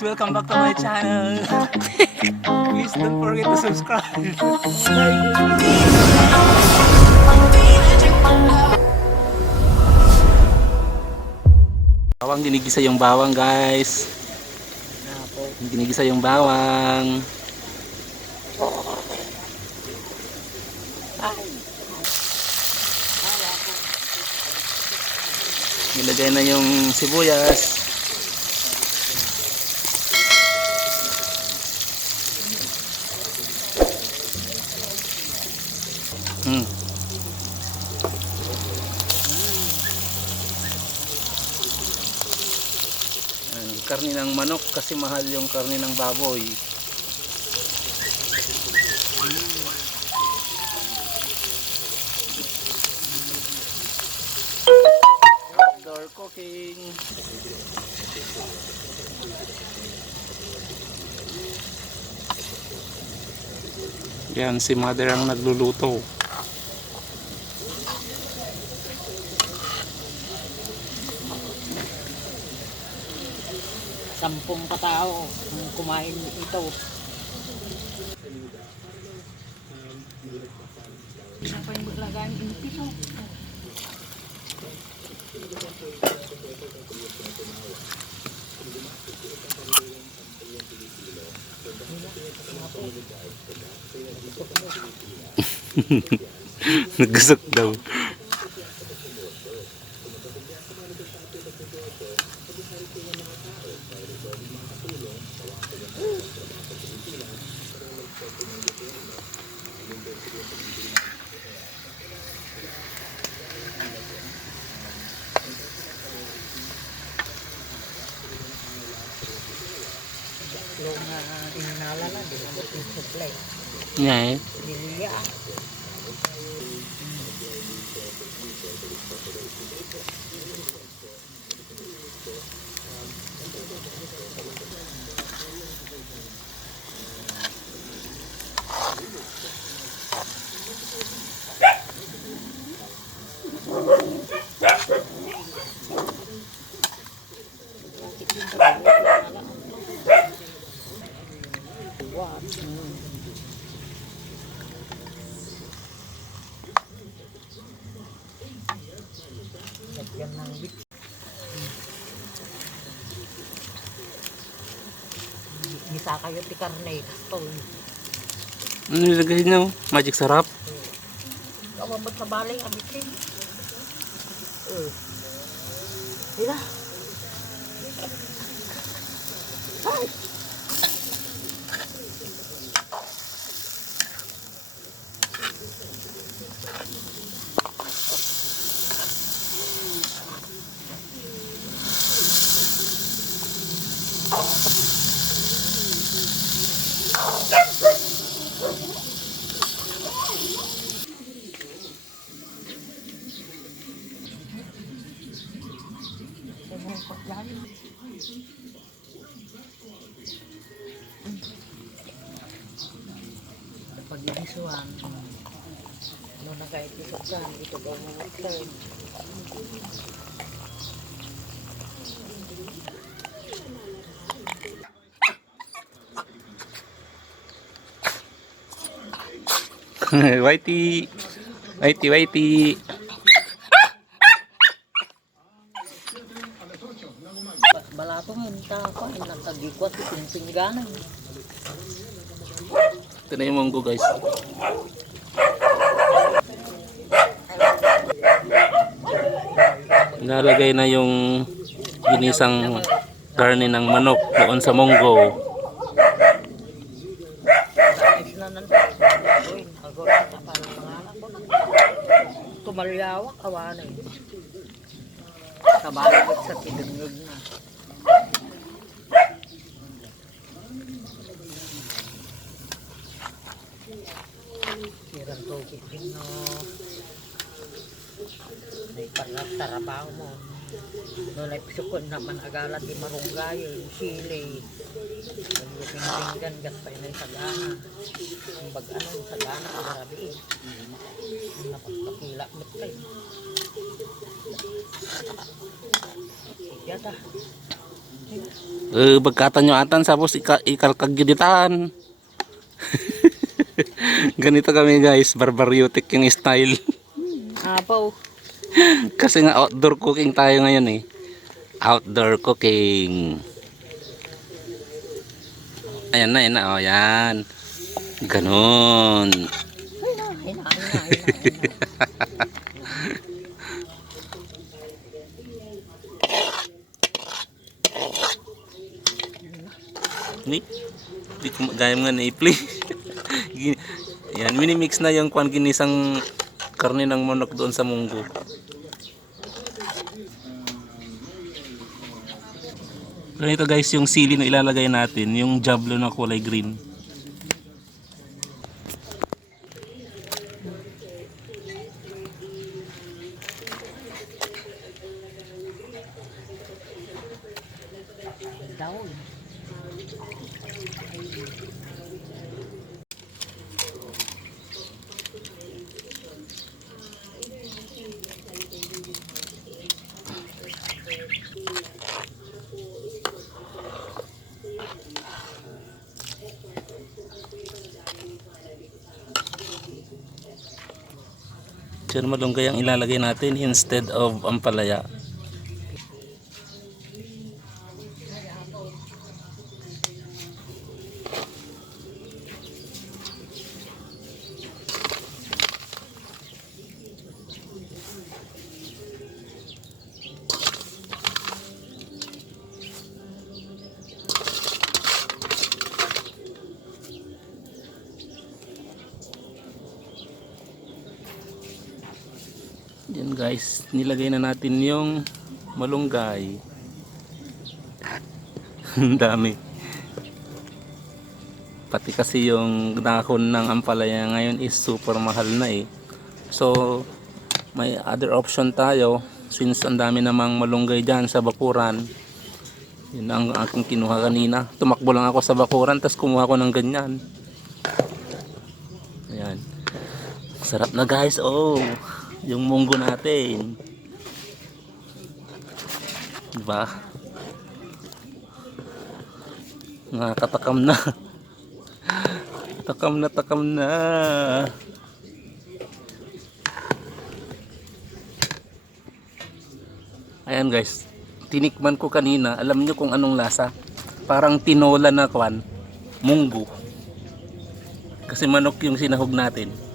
guys, welcome back to my channel. Please don't forget to subscribe. Bawang, ginigisa yung bawang guys. Ginigisa yung bawang. Nilagay na yung sibuyas. Karne ng manok kasi mahal yung karne ng baboy. Outdoor cooking. Yan, si mother ang nagluluto. Sampung katao ang kumain ito. Saan pa yung lagayan yung piso? Nagusok daw. Yung inalala na din ang buting supply. Yeah, eh. Niliya. Lagyan ng bit. Gisa kayo ti karne. Ano nilagay niyo? Magic sarap? Kawamot na balay ang bitin. Hila. Ay! Pag inisuan, ano na kahit isukan, ito daw mo mag-turn. Whitey. Whitey. Balato mo, hindi ako, nagkagikwas, pingpingganan. Ito na yung munggo guys. Nalagay na yung ginisang karne ng manok doon sa munggo. Tumalyawak, awanay. Kabalagit sa tinungog na. Sirang tubig din, no. May trabaho mo. Noon ay pisukon naman agalat di marunggay, sili. Ang pinggan gaspay na yung sagana. Ang bag-ano yung sagana, agarabi. Napagpakila mo kayo. Yata. Bagkatan nyo atan, tapos ikalkagiditan. Ganito kami guys, barbaryotic yung style. Apaw. Kasi nga outdoor cooking tayo ngayon eh. Outdoor cooking. Ayan na, ayan na, oh, yan. Ganon. Ay na, ay na, ay na, ay na, ay na. Ni, di ko gaya nga na i-play. Yan, minimix na yung kwan ginisang karne ng manok doon sa munggo. Ganito guys, yung sili na ilalagay natin, yung jablo na kulay green. Daon. Diyan malunggay ang ilalagay natin instead of ampalaya. Yan guys, nilagay na natin yung malunggay. Ang dami. Pati kasi yung dahon ng ampalaya ngayon is super mahal na eh. So, may other option tayo. Since ang dami namang malunggay dyan sa bakuran. Yun ang aking kinuha kanina. Tumakbo lang ako sa bakuran, tapos kumuha ko ng ganyan. Ayan. Sarap na guys, oh. Yung munggo natin. Diba? Nakakatakam na. Takam na, takam na. Ayan guys. Tinikman ko kanina. Alam nyo kung anong lasa? Parang tinola na kwan. Munggo. Kasi manok yung sinahog natin.